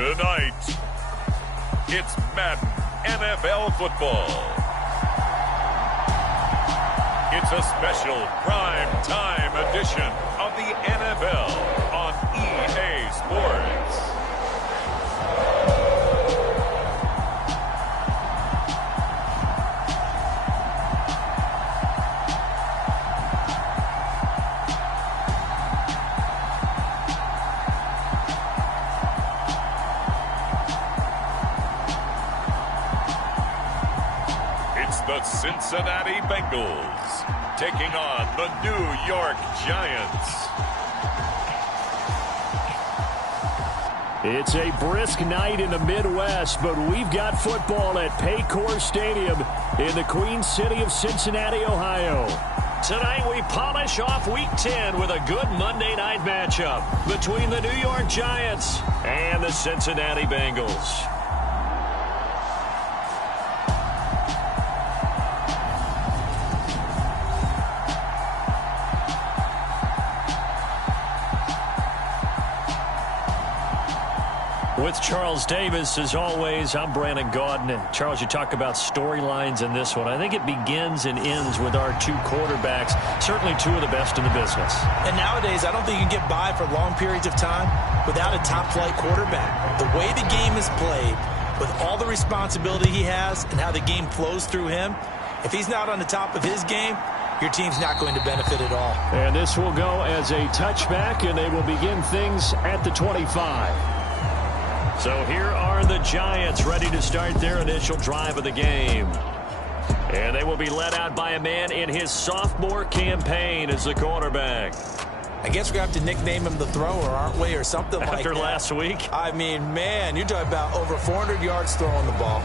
Tonight, it's Madden NFL football. It's a special prime time edition of the NFL on EA Sports. The Cincinnati Bengals taking on the New York Giants. It's a brisk night in the Midwest, but we've got football at Paycor Stadium in the Queen City of Cincinnati, Ohio. Tonight we polish off Week 10 with a good Monday night matchup between the New York Giants and the Cincinnati Bengals. With Charles Davis, as always, I'm Brandon Gaudin. And Charles, you talk about storylines in this one. I think it begins and ends with our two quarterbacks, certainly two of the best in the business. And nowadays, I don't think you can get by for long periods of time without a top-flight quarterback. The way the game is played, with all the responsibility he has and how the game flows through him, if he's not on the top of his game, your team's not going to benefit at all. And this will go as a touchback, and they will begin things at the 25. So here are the Giants ready to start their initial drive of the game. And they will be led out by a man in his sophomore campaign as the quarterback. I guess we're going to have to nickname him the thrower, aren't we, or something like that. After last week? I mean, man, you're talking about over 400 yards throwing the ball.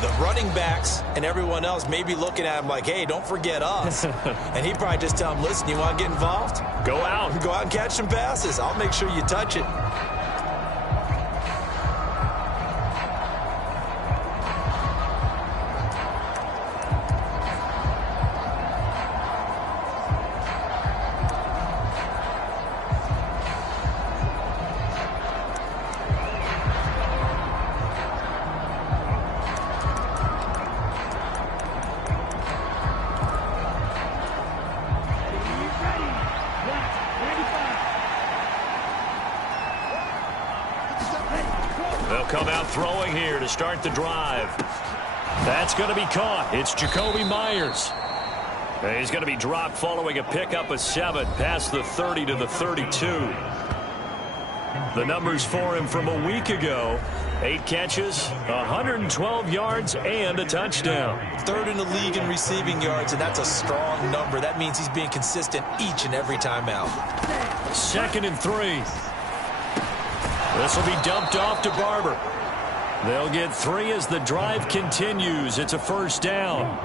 The running backs and everyone else may be looking at him like, hey, don't forget us. And he'd probably just tell him, listen, you want to get involved? Go out. Go out and catch some passes. I'll make sure you touch it. They'll come out throwing here to start the drive. That's going to be caught. It's Jacoby Myers. And he's going to be dropped following a pickup of 7 past the 30 to the 32. The numbers for him from a week ago: 8 catches, 112 yards, and a touchdown. Third in the league in receiving yards, and that's a strong number. That means he's being consistent each and every time out. 2nd and 3. This will be dumped off to Barber. They'll get 3 as the drive continues. It's a first down.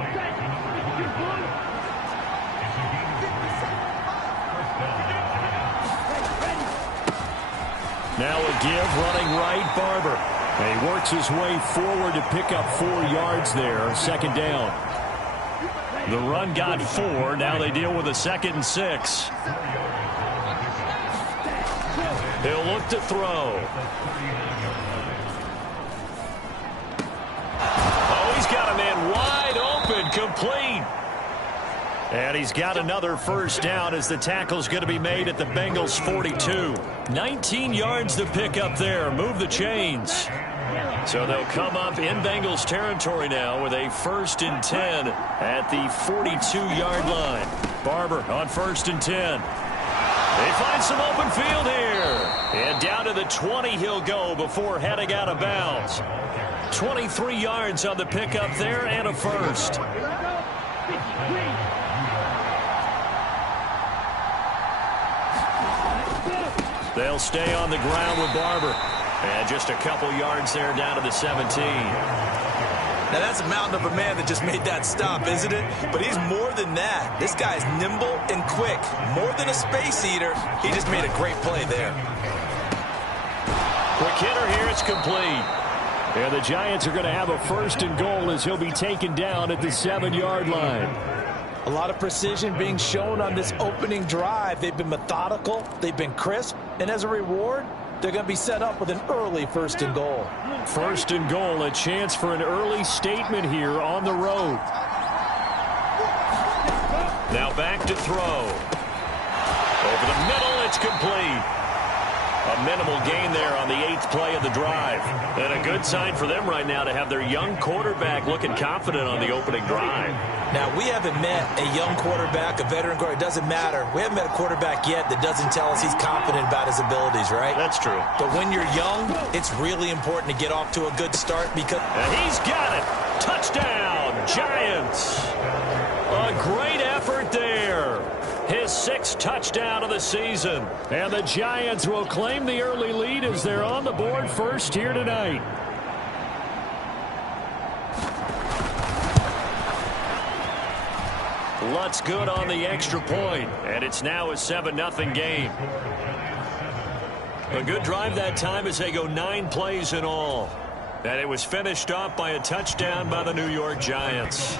Now a give, running right, Barber. And he works his way forward to pick up 4 yards there. 2nd down. The run got 4. Now they deal with a 2nd and 6. He'll look to throw. Oh, he's got a man wide open, complete. And he's got another first down as the tackle's going to be made at the Bengals 42. 19 yards to pick up there. Move the chains. So they'll come up in Bengals territory now with a 1st and 10 at the 42-yard line. Barber on 1st and 10. They find some open field here. And down to the 20 he'll go before heading out of bounds. 23 yards on the pickup there and a first. They'll stay on the ground with Barber. And just a couple yards there down to the 17. Now, that's a mountain of a man that just made that stop, isn't it? But he's more than that. This guy's nimble and quick. More than a space eater, he just made a great play there. Quick hitter here, it's complete. And the Giants are going to have a 1st and goal as he'll be taken down at the 7-yard line. A lot of precision being shown on this opening drive. They've been methodical, they've been crisp, and as a reward, they're going to be set up with an early 1st and goal. 1st and goal, a chance for an early statement here on the road. Now back to throw. Over the middle, it's complete. A minimal gain there on the 8th play of the drive. And a good sign for them right now to have their young quarterback looking confident on the opening drive. Now, we haven't met a young quarterback, a veteran quarterback. It doesn't matter. We haven't met a quarterback yet that doesn't tell us he's confident about his abilities, right? That's true. But when you're young, it's really important to get off to a good start because... And he's got it. Touchdown, Giants. A great effort there. His 6th touchdown of the season. And the Giants will claim the early lead as they're on the board first here tonight. Lutz good on the extra point, and it's now a 7-0 game. A good drive that time as they go 9 plays in all. And it was finished off by a touchdown by the New York Giants.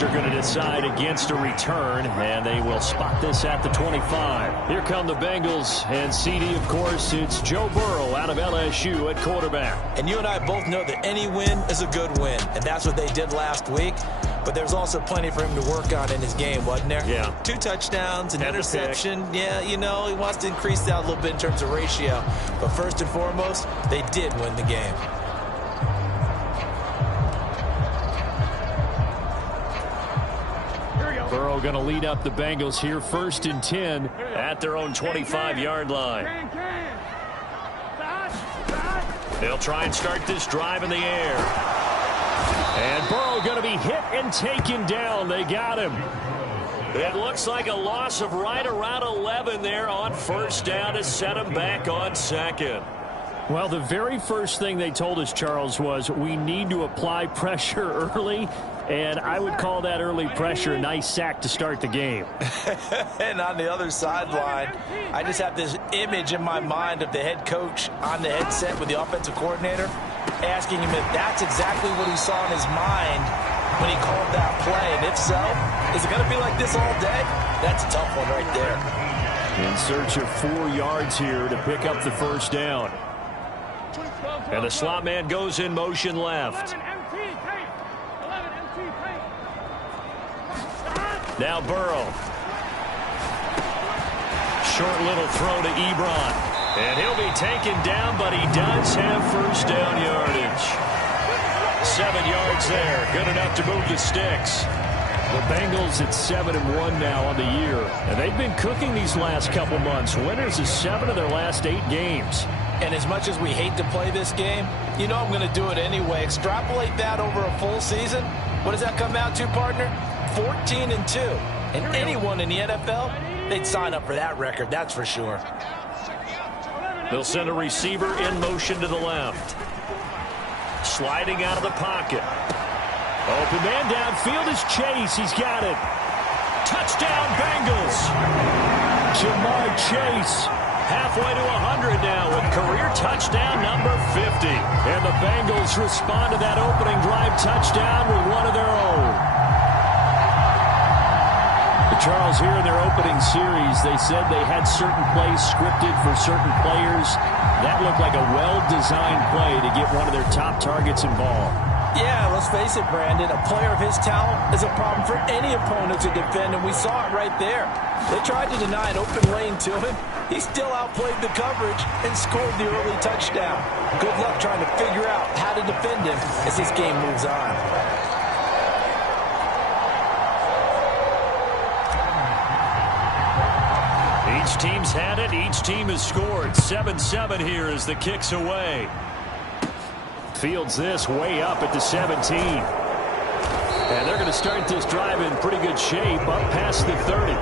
They're going to decide against a return, and they will spot this at the 25. Here come the Bengals, and CD, of course, it's Joe Burrow out of LSU at quarterback. And you and I both know that any win is a good win, and that's what they did last week. But there's also plenty for him to work on in his game, wasn't there? Yeah. 2 touchdowns, an interception. Yeah, you know, he wants to increase that a little bit in terms of ratio. But first and foremost, they did win the game. Burrow going to lead up the Bengals here, 1st and 10 at their own 25-yard line. They'll try and start this drive in the air. And Burrow going to be hit and taken down. They got him. It looks like a loss of right around 11 there on 1st down to set him back on 2nd. Well, the very first thing they told us, Charles, was we need to apply pressure early. And I would call that early pressure a nice sack to start the game. And on the other sideline, I just have this image in my mind of the head coach on the headset with the offensive coordinator asking him if that's exactly what he saw in his mind when he called that play. And if so, is it going to be like this all day? That's a tough one right there. In search of 4 yards here to pick up the 1st down. And the slot man goes in motion left. Now Burrow. Short little throw to Ebron. And he'll be taken down, but he does have 1st down yardage. 7 yards there. Good enough to move the sticks. The Bengals at 7-1 now on the year. And they've been cooking these last couple months. Winners of 7 of their last 8 games. And as much as we hate to play this game, you know I'm going to do it anyway. Extrapolate that over a full season. What does that come out to, partner? 14-2. And anyone in the NFL, they'd sign up for that record, that's for sure. They'll send a receiver in motion to the left. Sliding out of the pocket. Open man downfield is Chase. He's got it. Touchdown, Bengals. Jamar Chase. Halfway to 100 now with career touchdown number 50. And the Bengals respond to that opening drive touchdown with one of their own. Charles, here in their opening series, they said they had certain plays scripted for certain players. That looked like a well-designed play to get one of their top targets involved. Yeah, let's face it, Brandon. A player of his talent is a problem for any opponent to defend, and we saw it right there. They tried to deny an open lane to him. He still outplayed the coverage and scored the early touchdown. Good luck trying to figure out how to defend him as this game moves on. Each team's had it. Each team has scored. 7-7 here as the kick's away. Fields this way up at the 17. And they're going to start this drive in pretty good shape up past the 30.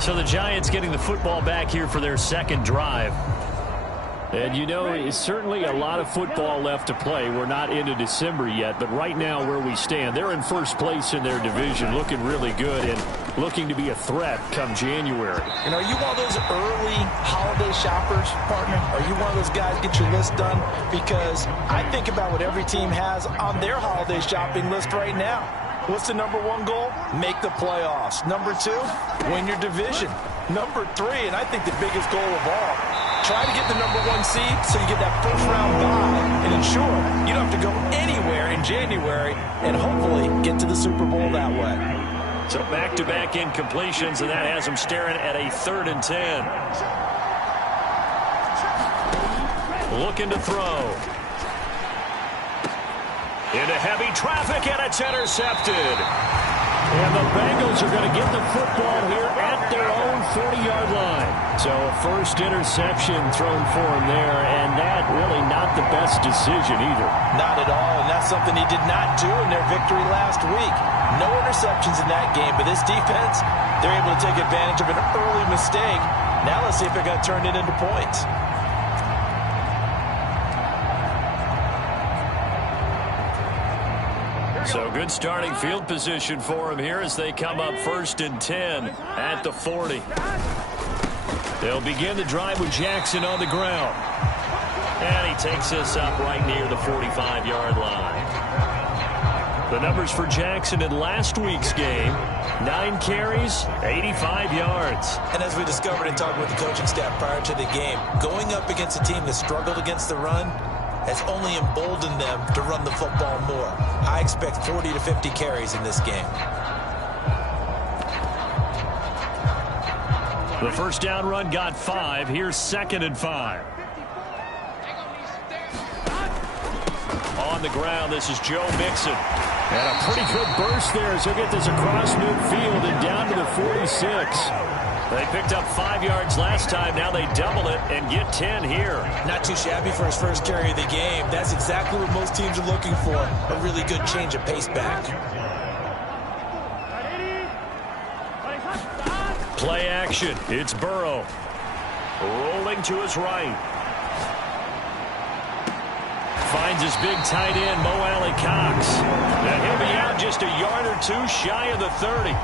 So the Giants getting the football back here for their 2nd drive. And, you know, it's certainly a lot of football left to play. We're not into December yet, but right now where we stand, they're in 1st place in their division, looking really good. And looking to be a threat come January. And are you one of those early holiday shoppers, partner? Are you one of those guys get your list done? Because I think about what every team has on their holiday shopping list right now. What's the number one goal? Make the playoffs. Number two, win your division. Number three, and I think the biggest goal of all, try to get the number one seed so you get that first round bye and ensure you don't have to go anywhere in January and hopefully get to the Super Bowl that way. So back-to-back incompletions, and that has him staring at a 3rd and 10. Looking to throw. Into heavy traffic, and it's intercepted. And the Bengals are going to get the football here at their own 40-yard line. So a first interception thrown for him there, and that really not the best decision either. Not at all, and that's something he did not do in their victory last week. No interceptions in that game, but this defense, they're able to take advantage of an early mistake. Now let's see if they're going to turn it into points. So good starting field position for him here as they come up 1st and 10 at the 40. They'll begin the drive with Jackson on the ground. And he takes this up right near the 45-yard line. The numbers for Jackson in last week's game, 9 carries, 85 yards. And as we discovered in talking with the coaching staff prior to the game, going up against a team that struggled against the run has only emboldened them to run the football more. I expect 40 to 50 carries in this game. The first down run got 5. Here's 2nd and 5. On the ground, this is Joe Mixon. And a pretty good burst there as he'll get this across midfield and down to the 46. They picked up 5 yards last time. Now they double it and get 10 here. Not too shabby for his first carry of the game. That's exactly what most teams are looking for. A really good change of pace back. Play action. It's Burrow. Rolling to his right. Finds his big tight end, Mo Alley-Cox. And he'll be out just a yard or two shy of the 30.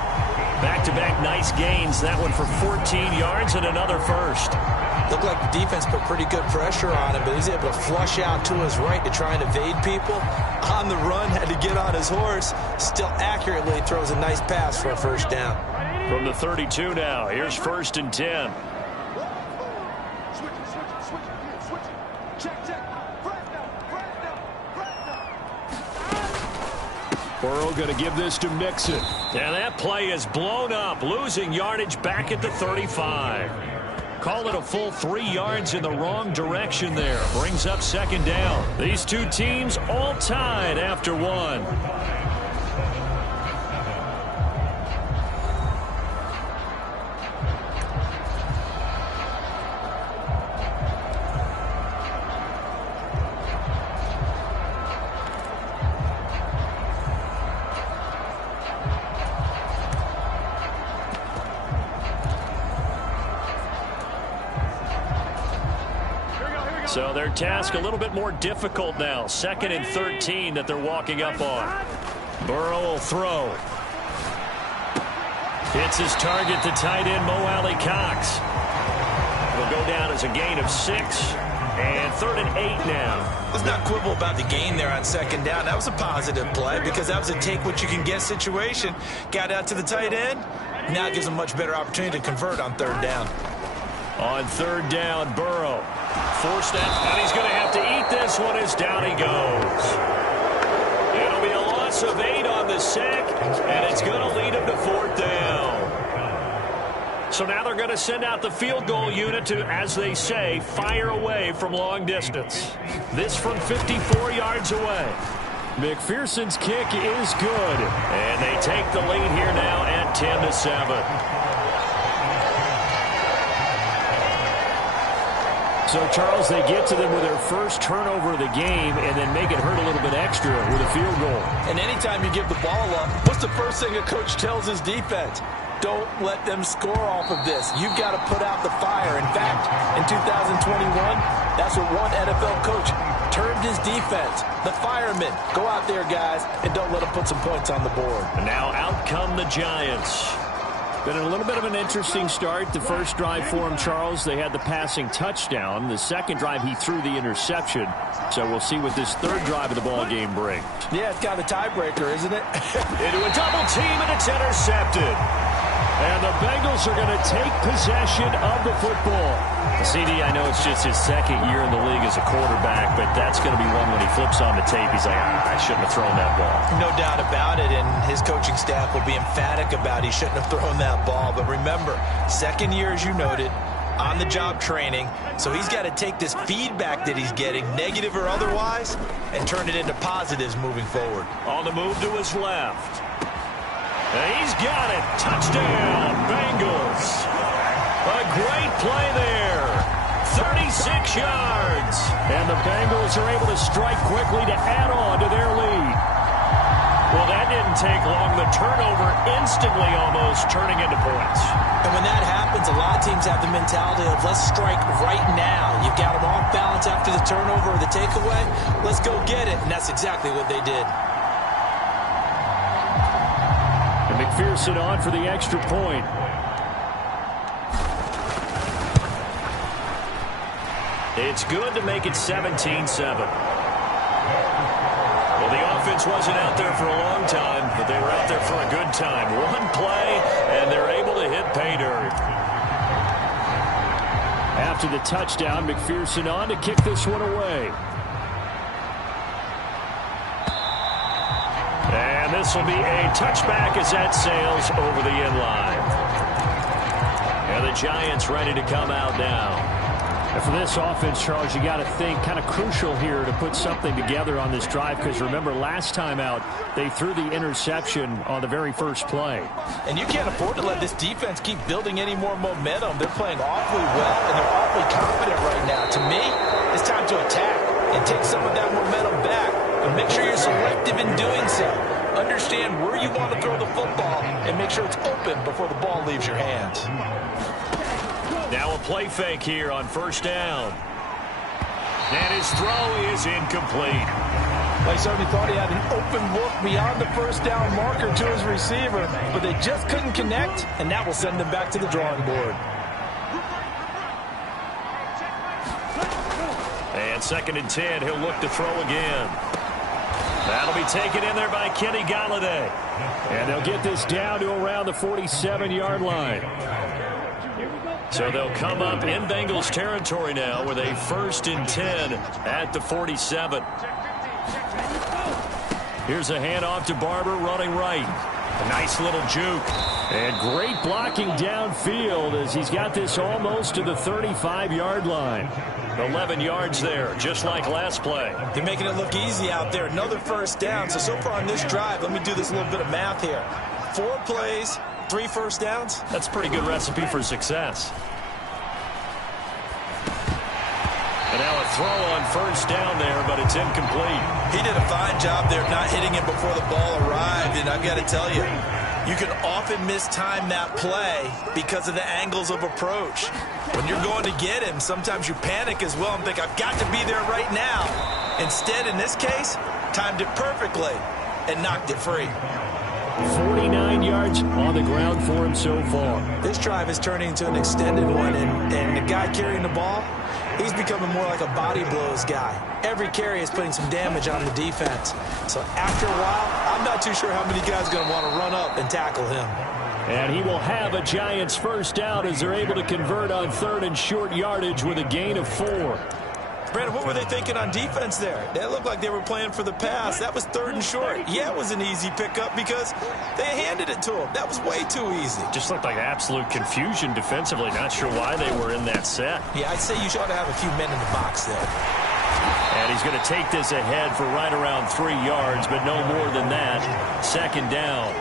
Back-to-back nice gains. That one for 14 yards and another first. Looked like the defense put pretty good pressure on him, but he's able to flush out to his right to try and evade people. On the run, had to get on his horse. Still accurately throws a nice pass for a first down. From the 32 now, here's 1st and 10. Burrow going to give this to Mixon. And that play is blown up, losing yardage back at the 35. Call it a full 3 yards in the wrong direction there. Brings up 2nd down. These two teams all tied after 1. So their task a little bit more difficult now. 2nd and 13 that they're walking up on. Burrow will throw. Hits his target, the tight end, Mo Alley-Cox. Will go down as a gain of 6. And 3rd and 8 now. Let's not quibble about the gain there on 2nd down. That was a positive play because that was a take-what-you-can-get situation. Got out to the tight end. Now it gives them a much better opportunity to convert on 3rd down. On 3rd down, Burrow. Forced that, and he's going to have to eat this one as down he goes. It'll be a loss of 8 on the sack, and it's going to lead him to 4th down. So now they're going to send out the field goal unit to, as they say, fire away from long distance. This from 54 yards away. McPherson's kick is good, and they take the lead here now at 10-7. So, Charles, they get to them with their first turnover of the game and then make it hurt a little bit extra with a field goal. And anytime you give the ball up, what's the first thing a coach tells his defense? Don't let them score off of this. You've got to put out the fire. In fact, in 2021, that's what one NFL coach termed his defense. The firemen. Go out there, guys, and don't let them put some points on the board. And now out come the Giants. Been a little bit of an interesting start. The first drive for him, Charles, they had the passing touchdown. The second drive, he threw the interception. So we'll see what this third drive of the ball game brings. Yeah, it's kind of a tiebreaker, isn't it? Into a double team, and it's intercepted. And the Bengals are going to take possession of the football. CD, I know it's just his second year in the league as a quarterback, but that's going to be one when he flips on the tape. He's like, I shouldn't have thrown that ball. No doubt about it, and his coaching staff will be emphatic about he shouldn't have thrown that ball. But remember, second year, as you noted, on-the-job training, so he's got to take this feedback that he's getting, negative or otherwise, and turn it into positives moving forward. On the move to his left. And he's got it. Touchdown, Bengals. A great play there. 36 yards. And the Bengals are able to strike quickly to add on to their lead. Well, that didn't take long. The turnover instantly almost turning into points. And when that happens, a lot of teams have the mentality of let's strike right now. You've got them off balance after the turnover or the takeaway. Let's go get it. And that's exactly what they did. And McPherson on for the extra point. It's good to make it 17-7. Well, the offense wasn't out there for a long time, but they were out there for a good time. One play, and they're able to hit pay dirt. After the touchdown, McPherson on to kick this one away. And this will be a touchback as that sails over the end line. And the Giants ready to come out now. And for this offense, Charles, you got to think kind of crucial here to put something together on this drive, because remember last time out they threw the interception on the very first play. And you can't afford to let this defense keep building any more momentum. They're playing awfully well, and they're awfully confident right now. To me, it's time to attack and take some of that momentum back. And make sure you're selective in doing so. Understand where you want to throw the football and make sure it's open before the ball leaves your hands. Now a play fake here on first down. And his throw is incomplete. They certainly thought he had an open look beyond the first down marker to his receiver, but they just couldn't connect, and that will send them back to the drawing board. And 2nd and 10, he'll look to throw again. That'll be taken in there by Kenny Golladay. And they'll get this down to around the 47-yard line. So they'll come up in Bengals territory now with a 1st and 10 at the 47. Here's a handoff to Barber running right. A nice little juke. And great blocking downfield as he's got this almost to the 35-yard line. 11 yards there, just like last play. They're making it look easy out there. Another first down. So far on this drive, let me do this little bit of math here. 4 plays, 3 first downs. That's a pretty good recipe for success. And now a throw on first down there, but it's incomplete. He did a fine job there not hitting it before the ball arrived, and I've got to tell you, you can often mistime that play because of the angles of approach. When you're going to get him, sometimes you panic as well and think, I've got to be there right now. Instead, in this case, timed it perfectly and knocked it free. 49 yards on the ground for him so far. This drive is turning into an extended one, and the guy carrying the ball, he's becoming more like a body blows guy. Every carry is putting some damage on the defense. So after a while, I'm not too sure how many guys are going to want to run up and tackle him. And he will have a Giants first down as they're able to convert on 3rd and short yardage with a gain of 4. Brandon, what were they thinking on defense there? That looked like they were playing for the pass. That was 3rd and short. Yeah, it was an easy pickup because they handed it to him. That was way too easy. Just looked like absolute confusion defensively. Not sure why they were in that set. Yeah, I'd say you ought to have a few men in the box there. And he's going to take this ahead for right around 3 yards, but no more than that. 2nd down.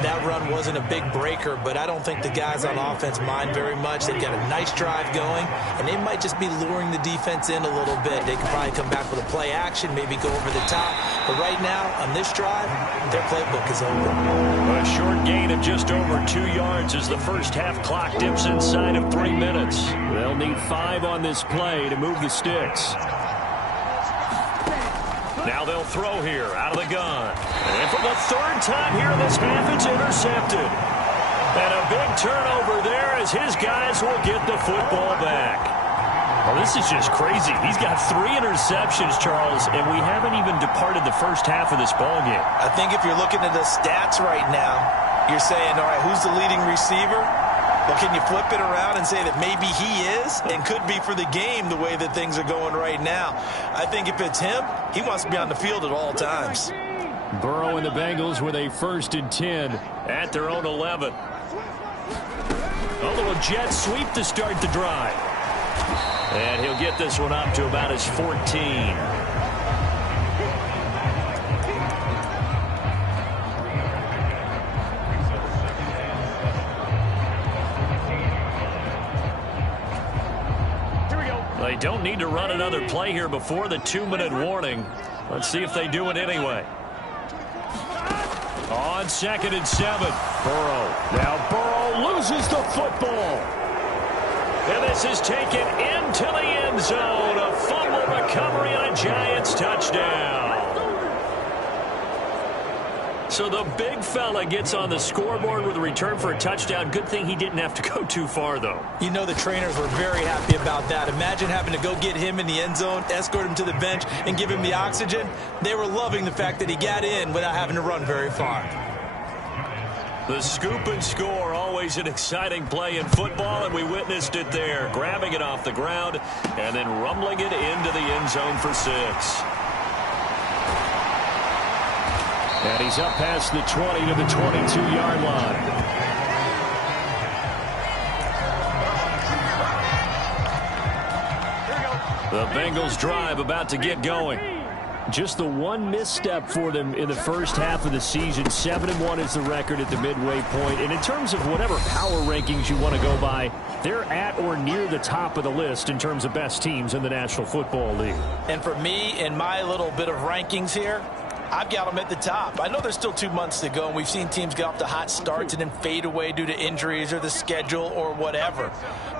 That run wasn't a big breaker, but I don't think the guys on offense mind very much. They've got a nice drive going, and they might just be luring the defense in a little bit. They can probably come back with a play action, maybe go over the top. But right now, on this drive, their playbook is open. A short gain of just over 2 yards as the first half clock dips inside of 3 minutes. They'll need 5 on this play to move the sticks. Now they'll throw here out of the gun. And for the 3rd time here in this half, it's intercepted. And a big turnover there as his guys will get the football back. Well, this is just crazy. He's got 3 interceptions, Charles, and we haven't even departed the first half of this ballgame. I think if you're looking at the stats right now, you're saying, all right, who's the leading receiver? Well, can you flip it around and say that maybe he is and could be for the game the way that things are going right now? I think if it's him, he wants to be on the field at all times. Burrow and the Bengals with a 1st and 10 at their own 11. A little jet sweep to start the drive. And he'll get this one up to about his 14. They don't need to run another play here before the 2-minute warning. Let's see if they do it anyway. On 2nd and 7. Burrow. Now Burrow loses the football. And this is taken into the end zone. A fumble recovery and a Giants touchdown. So the big fella gets on the scoreboard with a return for a touchdown. Good thing he didn't have to go too far, though. You know the trainers were very happy about that. Imagine having to go get him in the end zone, escort him to the bench, and give him the oxygen. They were loving the fact that he got in without having to run very far. The scoop and score, always an exciting play in football, and we witnessed it there. Grabbing it off the ground and then rumbling it into the end zone for 6. And he's up past the 20 to the 22-yard line. The Bengals drive about to get going. Just the one misstep for them in the first half of the season. 7-1 is the record at the midway point. And in terms of whatever power rankings you want to go by, they're at or near the top of the list in terms of best teams in the National Football League. And for me, in my little bit of rankings here, I've got them at the top. I know there's still 2 months to go, and we've seen teams get off to hot starts and then fade away due to injuries or the schedule or whatever.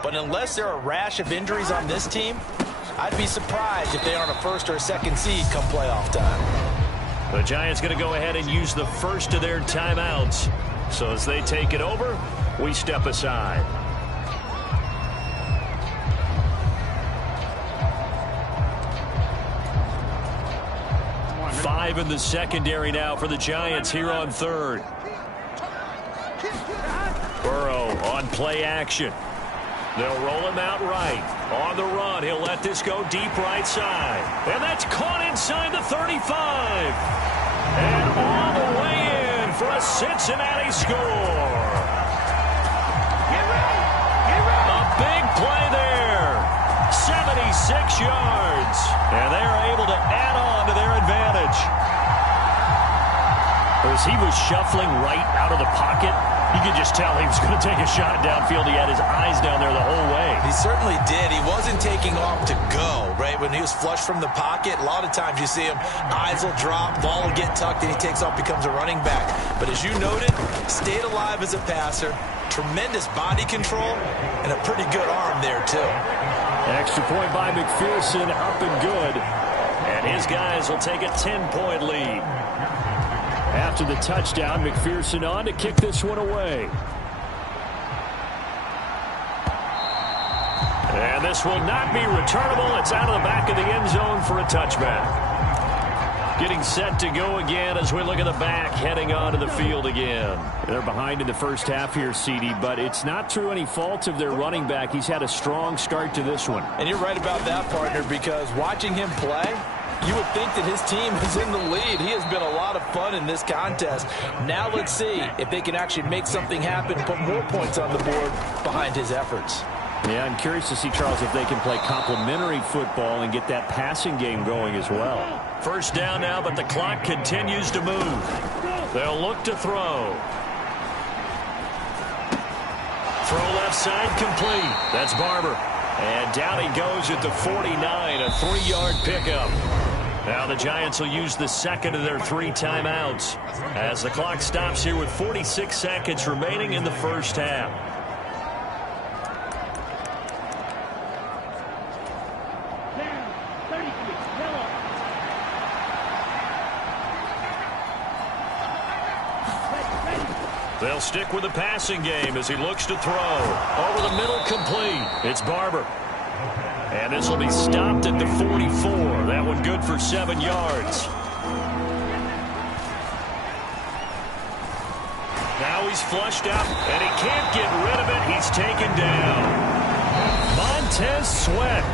But unless there are a rash of injuries on this team, I'd be surprised if they aren't a 1st or a 2nd seed come playoff time. The Giants going to go ahead and use the first of their timeouts. So as they take it over, we step aside. Five in the secondary now for the Giants here on 3rd. Burrow on play action. They'll roll him out right. On the run, he'll let this go deep right side. And that's caught inside the 35. And all the way in for a Cincinnati score. A big play there. 76 yards. And they are able to add on to their advantage. As he was shuffling right out of the pocket, you could just tell he was going to take a shot downfield. He had his eyes down there the whole way. He certainly did. He wasn't taking off to go, right? When he was flushed from the pocket, a lot of times you see him, eyes will drop, ball will get tucked, and he takes off, becomes a running back. But as you noted, stayed alive as a passer, tremendous body control, and a pretty good arm there, too. Extra point by McPherson, up and good. And his guys will take a 10-point lead. After the touchdown, McPherson on to kick this one away. And this will not be returnable. It's out of the back of the end zone for a touchback. Getting set to go again as we look at the back, heading onto the field again. They're behind in the first half here, CD, but it's not through any fault of their running back. He's had a strong start to this one. And you're right about that, partner, because watching him play, you would think that his team is in the lead. He has been a lot of fun in this contest. Now let's see if they can actually make something happen, put more points on the board behind his efforts. Yeah, I'm curious to see, Charles, if they can play complementary football and get that passing game going as well. First down now, but the clock continues to move. They'll look to throw. Throw left side complete. That's Barber. And down he goes at the 49, a 3-yard pickup. Now the Giants will use the second of their 3 timeouts as the clock stops here with 46 seconds remaining in the first half. They'll stick with the passing game as he looks to throw. Over the middle, complete. It's Barber. And this will be stopped at the 44. That one good for 7 yards. Now he's flushed out, and he can't get rid of it. He's taken down. Montez Sweat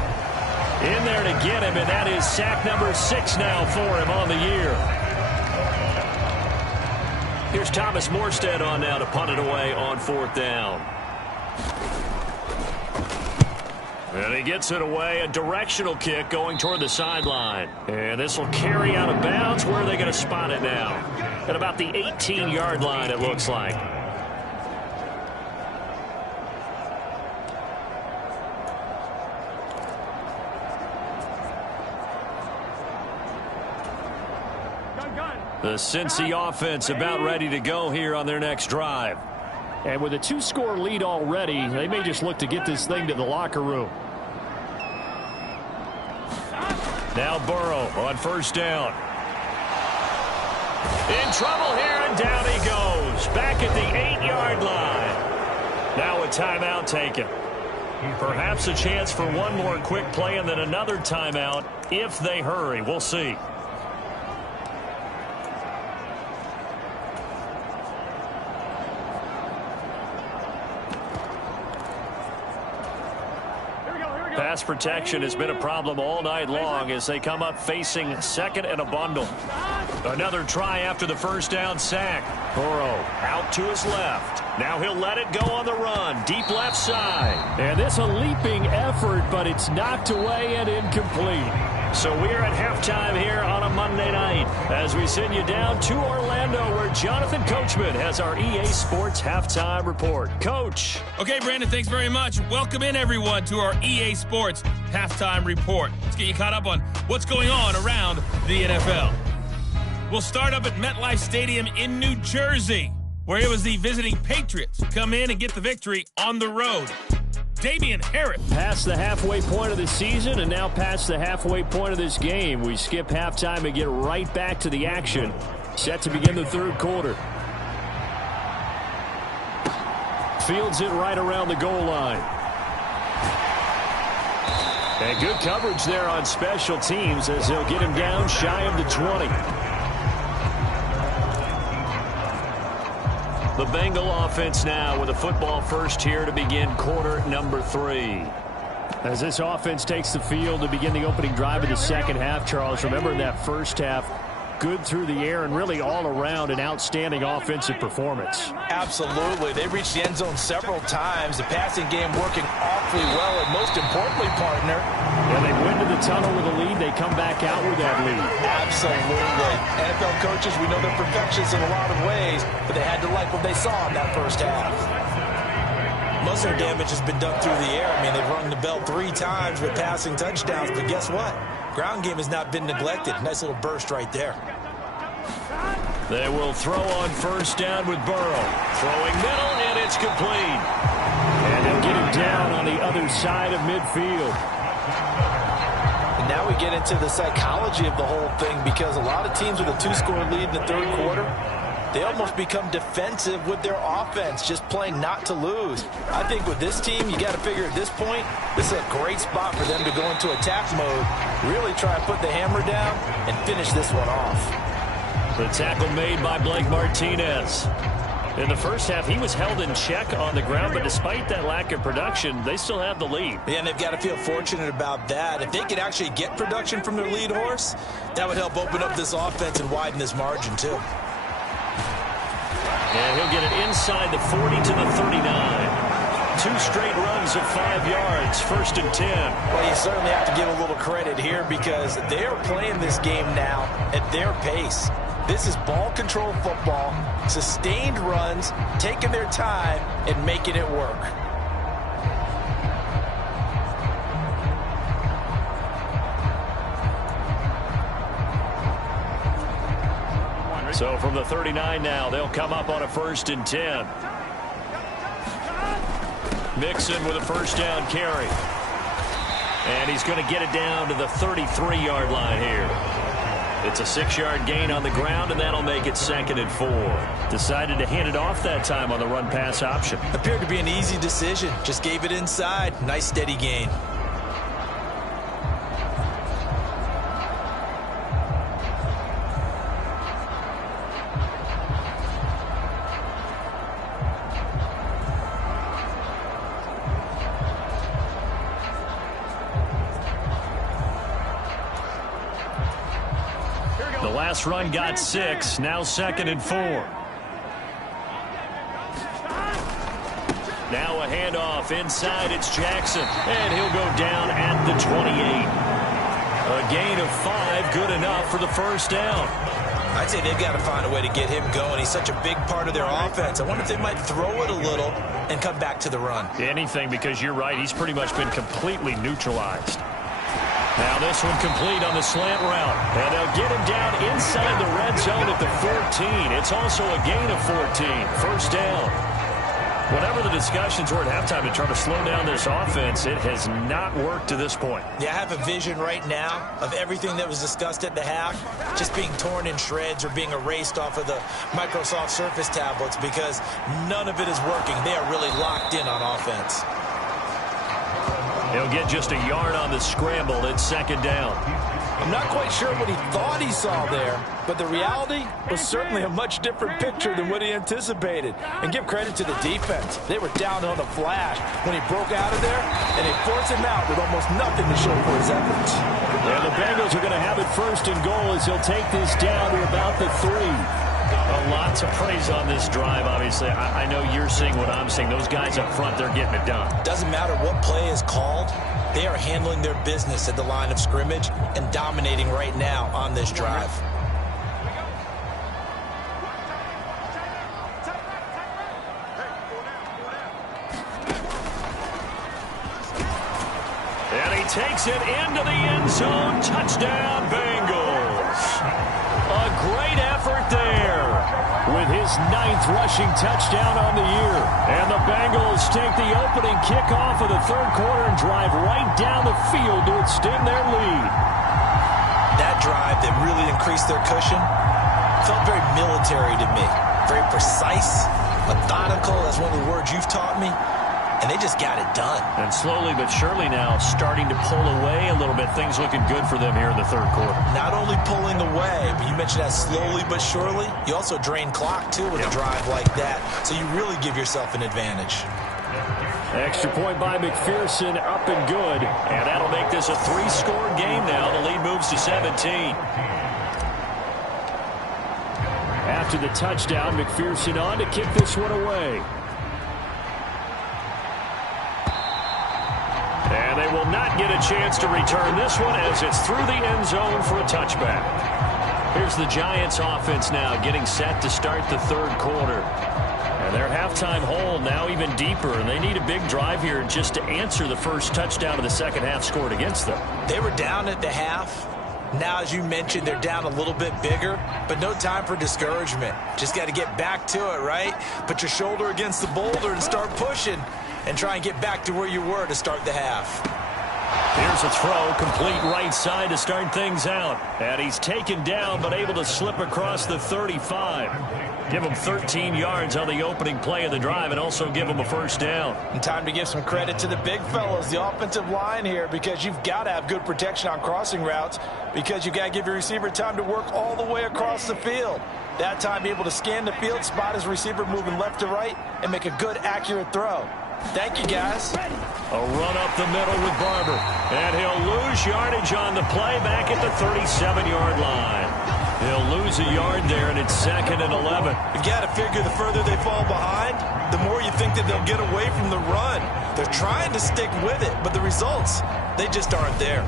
in there to get him, and that is sack number 6 now for him on the year. Here's Thomas Morstead on now to punt it away on 4th down. And he gets it away, a directional kick going toward the sideline. And this will carry out of bounds. Where are they going to spot it now? At about the 18-yard line, it looks like. The Cincy offense about ready to go here on their next drive. And with a 2-score lead already, they may just look to get this thing to the locker room. Now Burrow on 1st down. In trouble here, and down he goes. Back at the 8-yard line. Now a timeout taken. Perhaps a chance for one more quick play and then another timeout if they hurry. We'll see. Pass protection has been a problem all night long as they come up facing 2nd and a bundle. Another try after the 1st down sack. Burrow out to his left. Now he'll let it go on the run. Deep left side. And this a leaping effort, but it's knocked away and incomplete. So we're at halftime here on a Monday night as we send you down to Orlando where Jonathan Coachman has our EA Sports Halftime Report. Coach. Okay, Brandon, thanks very much. Welcome in, everyone, to our EA Sports Halftime Report. Let's get you caught up on what's going on around the NFL. We'll start up at MetLife Stadium in New Jersey, where it was the visiting Patriots who come in and get the victory on the road. Damian Harris. Past the halfway point of the season and now past the halfway point of this game. We skip halftime and get right back to the action. Set to begin the 3rd quarter. Fields it right around the goal line. And good coverage there on special teams as they'll get him down shy of the 20. The Bengal offense now with a football first here to begin quarter number 3. As this offense takes the field to begin the opening drive of the 2nd half, Charles, remember in that 1st half, good through the air and really all around an outstanding offensive performance. Absolutely. They reached the end zone several times. The passing game working awfully well, and most importantly, partner. Yeah, they went to the tunnel with a lead. They come back out with that lead. Absolutely. NFL coaches, we know they're perfectionists in a lot of ways, but they had to like what they saw in that 1st half. Most of their damage has been done through the air. I mean, they've rung the bell 3 times with passing touchdowns, but guess what? Ground game has not been neglected. Nice little burst right there. They will throw on 1st down with Burrow. Throwing middle, and it's complete. And they'll get him down on the other side of midfield. And now we get into the psychology of the whole thing, because a lot of teams with a 2-score lead in the 3rd quarter, they almost become defensive with their offense, just playing not to lose. I think with this team, you got to figure at this point, this is a great spot for them to go into attack mode, really try and put the hammer down and finish this one off. The tackle made by Blake Martinez. In the 1st half, he was held in check on the ground, but despite that lack of production, they still have the lead. Yeah, and they've got to feel fortunate about that. If they could actually get production from their lead horse, that would help open up this offense and widen this margin, too. And he'll get it inside the 40 to the 39. 2 straight runs of 5 yards, 1st and 10. Well, you certainly have to give a little credit here because they're playing this game now at their pace. This is ball control football, sustained runs, taking their time and making it work. So from the 39 now, they'll come up on a 1st and 10. Mixon with a 1st down carry. And he's going to get it down to the 33-yard line here. It's a 6-yard gain on the ground, and that'll make it 2nd and 4. Decided to hand it off that time on the run-pass option. Appeared to be an easy decision. Just gave it inside. Nice steady gain. The last run got 6, now 2nd and 4. Now a handoff inside, it's Jackson, and he'll go down at the 28. A gain of 5, good enough for the first down. I'd say they've got to find a way to get him going. He's such a big part of their offense. I wonder if they might throw it a little and come back to the run. Anything, because you're right, he's pretty much been completely neutralized. Now this one complete on the slant route. And they'll get him down inside the red zone at the 14. It's also a gain of 14. First down. Whatever the discussions were at halftime to try to slow down this offense, it has not worked to this point. Yeah, I have a vision right now of everything that was discussed at the half just being torn in shreds or being erased off of the Microsoft Surface tablets because none of it is working. They are really locked in on offense. He'll get just a yard on the scramble. It's 2nd down. I'm not quite sure what he thought he saw there, but the reality was certainly a much different picture than what he anticipated. And give credit to the defense. They were down on the flash when he broke out of there, and they forced him out with almost nothing to show for his efforts. And the Bengals are going to have it 1st and goal as he'll take this down to about the 3. A lot to praise on this drive, obviously. I know you're seeing what I'm seeing. Those guys up front, they're getting it done. Doesn't matter what play is called. They are handling their business at the line of scrimmage and dominating right now on this drive. And he takes it into the end zone. Touchdown, Bengals. A great effort there with his 9th rushing touchdown on the year. And the Bengals take the opening kickoff of the 3rd quarter and drive right down the field to extend their lead. That drive that really increased their cushion felt very military to me. Very precise, methodical. That's one of the words you've taught me. And they just got it done. And slowly but surely now starting to pull away a little bit. Things looking good for them here in the 3rd quarter. Not only pulling away, but you mentioned that slowly but surely. You also drain clock, too, with a drive like that. So you really give yourself an advantage. Extra point by McPherson, up and good. And that'll make this a 3-score game now. The lead moves to 17. After the touchdown, McPherson on to kick this one away. And they will not get a chance to return this one as it's through the end zone for a touchback. Here's the Giants offense now getting set to start the 3rd quarter. And their halftime hole now even deeper, and they need a big drive here just to answer the first touchdown of the 2nd half scored against them. They were down at the half. Now, as you mentioned, they're down a little bit bigger, but no time for discouragement. Just got to get back to it, right? Put your shoulder against the boulder and start pushing and try and get back to where you were to start the half. Here's a throw, complete right side to start things out. And he's taken down, but able to slip across the 35. Give him 13 yards on the opening play of the drive and also give him a first down. And time to give some credit to the big fellas, the offensive line here, because you've got to have good protection on crossing routes because you've got to give your receiver time to work all the way across the field. That time, be able to scan the field, spot his receiver moving left to right, and make a good, accurate throw. Thank you, guys. A run up the middle with Barber. And he'll lose yardage on the play back at the 37-yard line. He'll lose a yard there, and it's 2nd and 11. You've got to figure the further they fall behind, the more you think that they'll get away from the run. They're trying to stick with it, but the results, they just aren't there.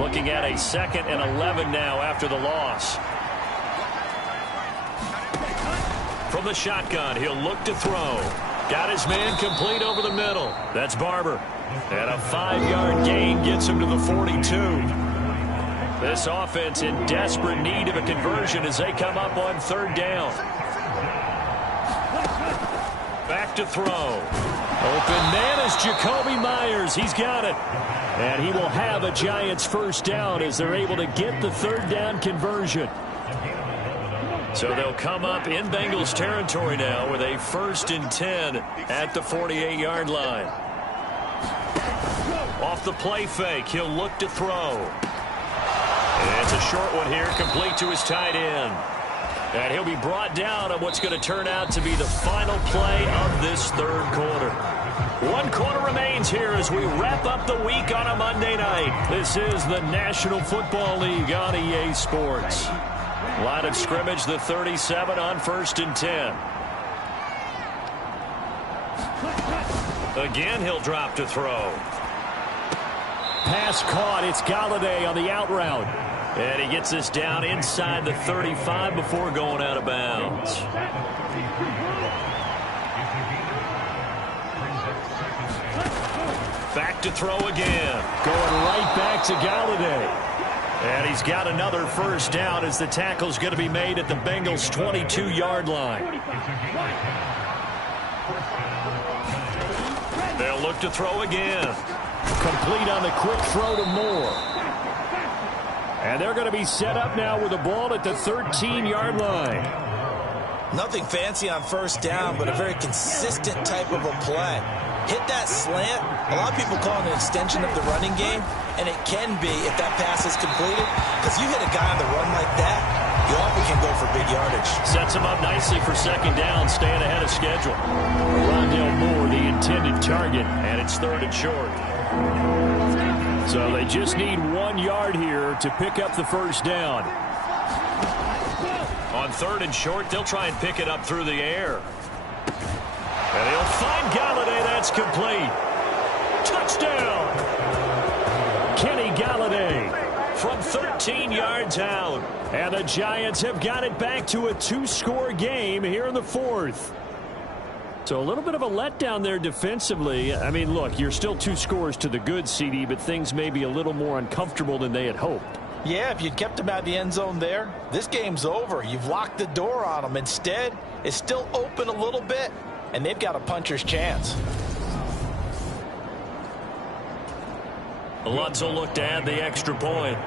Looking at a 2nd and 11 now after the loss. From the shotgun, he'll look to throw. Got his man complete over the middle. That's Barber. And a 5-yard gain gets him to the 42. This offense in desperate need of a conversion as they come up on 3rd down. back to throw. Open man is Jacoby Myers. He's got it. And he will have a Giants first down as they're able to get the third down conversion. So they'll come up in Bengals territory now with a 1st and 10 at the 48-yard line. Off the play fake, he'll look to throw. And it's a short one here, complete to his tight end. And he'll be brought down on what's going to turn out to be the final play of this third quarter. 1 quarter remains here as we wrap up the week on a Monday night. This is the National Football League on EA Sports. Line of scrimmage, the 37 on 1st and 10. Again, he'll drop to throw. Pass caught. It's Galladay on the out route. And he gets this down inside the 35 before going out of bounds. Back to throw again. Going right back to Galladay. And he's got another first down as the tackle's going to be made at the Bengals' 22-yard line. They'll look to throw again. Complete on the quick throw to Moore. And they're going to be set up now with the ball at the 13-yard line. Nothing fancy on first down, but a very consistent type of a play. Hit that slant. A lot of people call it an extension of the running game, and it can be if that pass is completed, because you hit a guy on the run like that, you often can go for big yardage. Sets him up nicely for second down, staying ahead of schedule. Rondale Moore, the intended target, and it's 3rd and short. So they just need 1 yard here to pick up the first down. On 3rd and short, they'll try and pick it up through the air. And he'll find Galladay. That's complete. Touchdown! Kenny Galladay from 13 yards out. And the Giants have got it back to a 2-score game here in the 4th. So a little bit of a letdown there defensively. I mean, look, you're still 2 scores to the good, CD, but things may be a little more uncomfortable than they had hoped. Yeah, if you'd kept him out of the end zone there, this game's over. You've locked the door on him. Instead, it's still open a little bit, and they've got a puncher's chance. Lutz will look to add the extra point.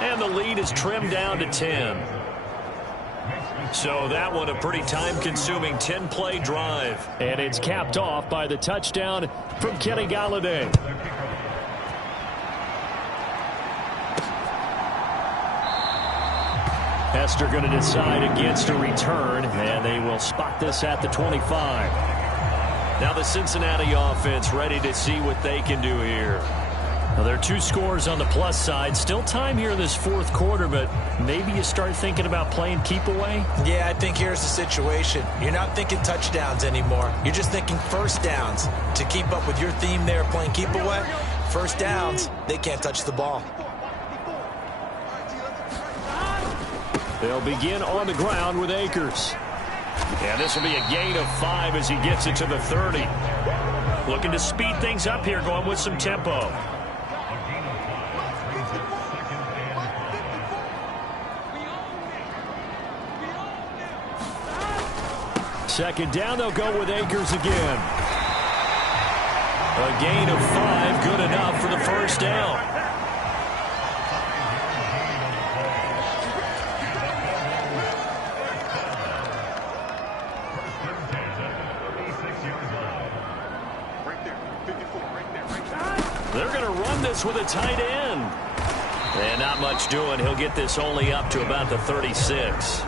And the lead is trimmed down to 10. So that one a pretty time-consuming 10-play drive. And it's capped off by the touchdown from Kenny Galladay. Hester going to decide against a return, and they will spot this at the 25. Now the Cincinnati offense ready to see what they can do here. Now, there are 2 scores on the plus side. Still time here in this 4th quarter, but maybe you start thinking about playing keep away? Yeah, I think here's the situation. You're not thinking touchdowns anymore. You're just thinking first downs. To keep up with your theme there, playing keep away, first downs, they can't touch the ball. They'll begin on the ground with Akers. And this will be a gain of 5 as he gets it to the 30. Looking to speed things up here, going with some tempo. Second down, they'll go with Akers again. A gain of 5, good enough for the first down. They're going to run this with a tight end. And not much doing. He'll get this only up to about the 36.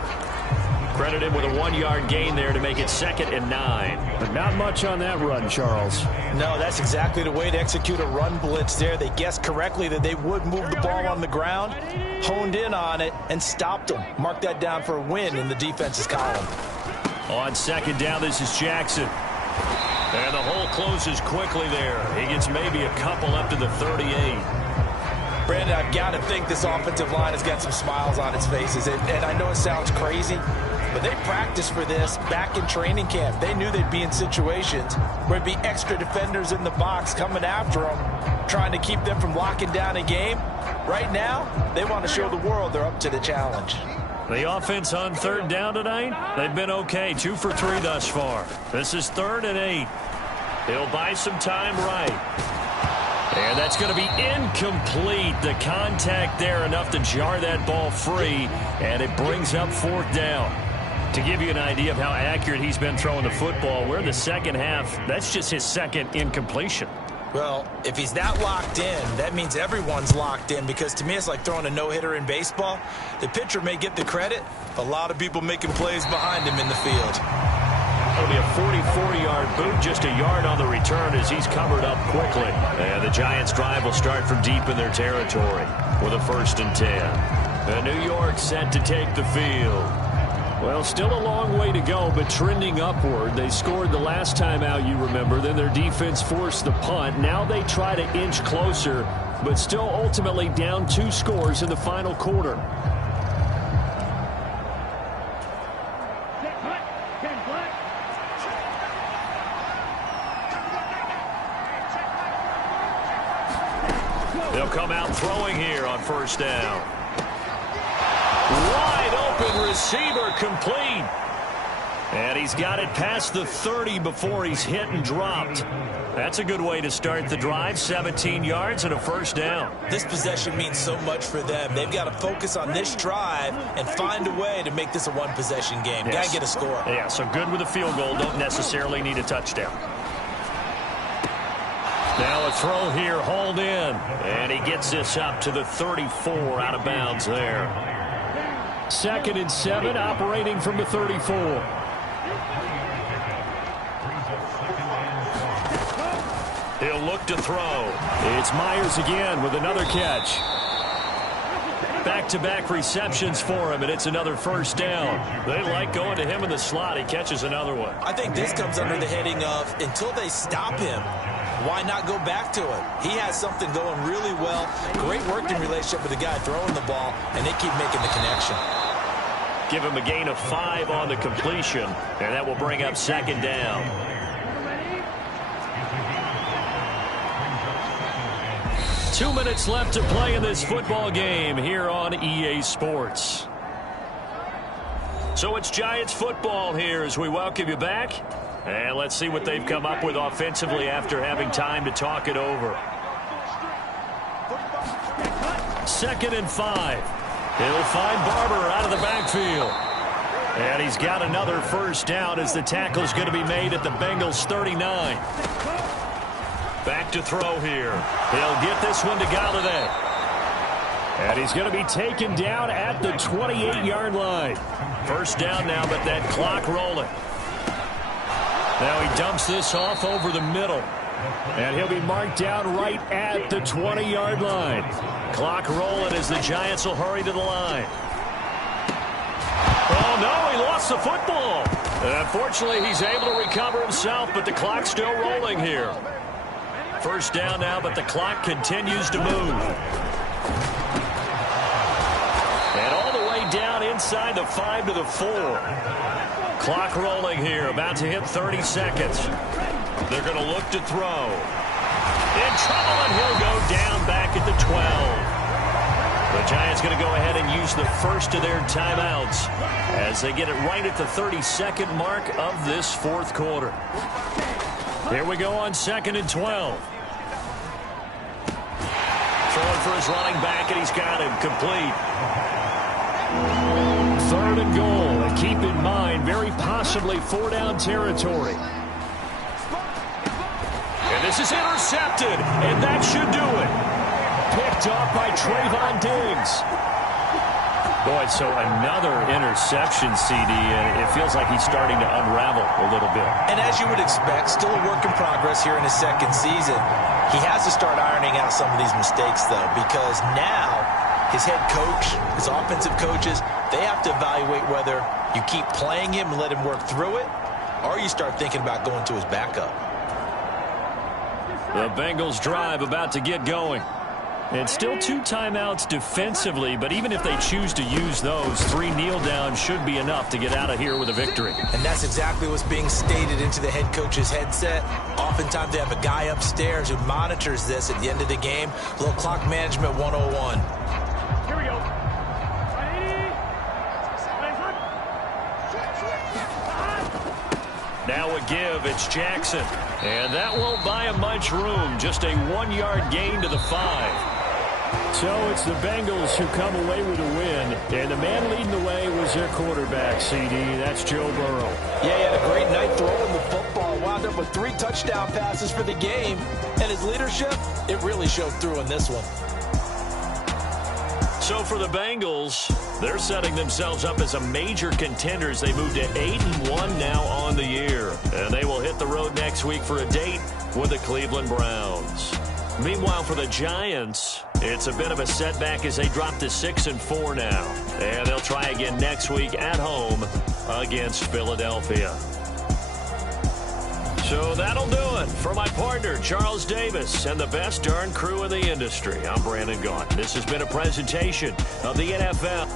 Credited with a 1-yard gain there to make it 2nd and 9. But not much on that run, Charles. No, that's exactly the way to execute a run blitz there. They guessed correctly that they would move the ball on the ground, honed in on it, and stopped them. Mark that down for a win in the defense's column. On 2nd down, this is Jackson. And the hole closes quickly there. He gets maybe a couple up to the 38. Brandon, I've got to think this offensive line has got some smiles on its faces. And I know it sounds crazy, but they practiced for this back in training camp. They knew they'd be in situations where it'd be extra defenders in the box coming after them, trying to keep them from locking down a game. Right now, they want to show the world they're up to the challenge. The offense on third down tonight, they've been okay. 2 for 3 thus far. This is 3rd and 8. He'll buy some time right. And that's going to be incomplete. The contact there enough to jar that ball free, and it brings up 4th down. To give you an idea of how accurate he's been throwing the football, we're in the second half. That's just his 2nd incompletion. Well, if he's that locked in, that means everyone's locked in, because to me it's like throwing a no-hitter in baseball. The pitcher may get the credit, a lot of people making plays behind him in the field. It'll be a 44-yard boot, just a yard on the return as he's covered up quickly. And the Giants' drive will start from deep in their territory with a 1st and 10. And New York set to take the field. Well, still a long way to go, but trending upward. They scored the last time out, you remember. Then their defense forced the punt. Now they try to inch closer, but still ultimately down 2 scores in the final quarter. They'll come out throwing here on 1st down. Wide open receiver, complete. And he's got it past the 30 before he's hit and dropped. That's a good way to start the drive. 17 yards and a 1st down. This possession means so much for them. They've got to focus on this drive and find a way to make this a 1-possession game. Yes. Got to get a score. Yeah, so good with a field goal. Don't necessarily need a touchdown. Now a throw here, hauled in. And he gets this up to the 34, out of bounds there. 2nd and 7, operating from the 34. He'll look to throw. It's Myers again with another catch. Back-to-back receptions for him, and it's another 1st down. They like going to him in the slot. He catches another one. I think this comes under the heading of, until they stop him, why not go back to it? He has something going really well. Great working relationship with the guy throwing the ball, and they keep making the connection. Give him a gain of 5 on the completion, and that will bring up 2nd down. Two minutes left to play in this football game here on EA Sports. So it's Giants football here as we welcome you back. And let's see what they've come up with offensively after having time to talk it over. 2nd and 5. He'll find Barber out of the backfield. And he's got another 1st down as the tackle's going to be made at the Bengals 39. Back to throw here. He'll get this one to Galladay. And he's going to be taken down at the 28-yard line. 1st down now, but that clock rolling. Now he dumps this off over the middle. And he'll be marked down right at the 20-yard line. Clock rolling as the Giants will hurry to the line. Oh, no, he lost the football. And unfortunately, he's able to recover himself, but the clock's still rolling here. 1st down now, but the clock continues to move. And all the way down inside the 5 to the 4. Clock rolling here, about to hit 30 seconds. They're going to look to throw. In trouble, and he'll go down back at the 12. The Giants going to go ahead and use the first of their timeouts as they get it right at the 32nd mark of this 4th quarter. Here we go on 2nd and 12. Throwing for his running back, and he's got him complete. 3rd and goal. And keep in mind, very possibly 4-down territory. And this is intercepted, and that should do it. Picked off by Trayvon Diggs. Boy, so another interception, CD, and it feels like he's starting to unravel a little bit. And as you would expect, still a work in progress here in his 2nd season. He has to start ironing out some of these mistakes, though, because now his head coach, his offensive coaches, they have to evaluate whether you keep playing him and let him work through it, or you start thinking about going to his backup. The Bengals drive about to get going. And still 2 timeouts defensively, but even if they choose to use those, 3 kneel downs should be enough to get out of here with a victory. And that's exactly what's being stated into the head coach's headset. Oftentimes they have a guy upstairs who monitors this at the end of the game. A little clock management 101. Here we go. Now a give, it's Jackson. And that won't buy him much room. Just a 1-yard gain to the 5. So it's the Bengals who come away with a win. And the man leading the way was their quarterback, CD. That's Joe Burrow. Yeah, he had a great night throwing the football. Wound up with 3 touchdown passes for the game. And his leadership, it really showed through in this one. So for the Bengals, they're setting themselves up as a major contender as they move to 8-1 now on the year. And they will hit the road next week for a date with the Cleveland Browns. Meanwhile, for the Giants, it's a bit of a setback as they drop to 6-4 now. And they'll try again next week at home against Philadelphia. So that'll do it for my partner, Charles Davis, and the best darn crew in the industry. I'm Brandon Gault. This has been a presentation of the NFL.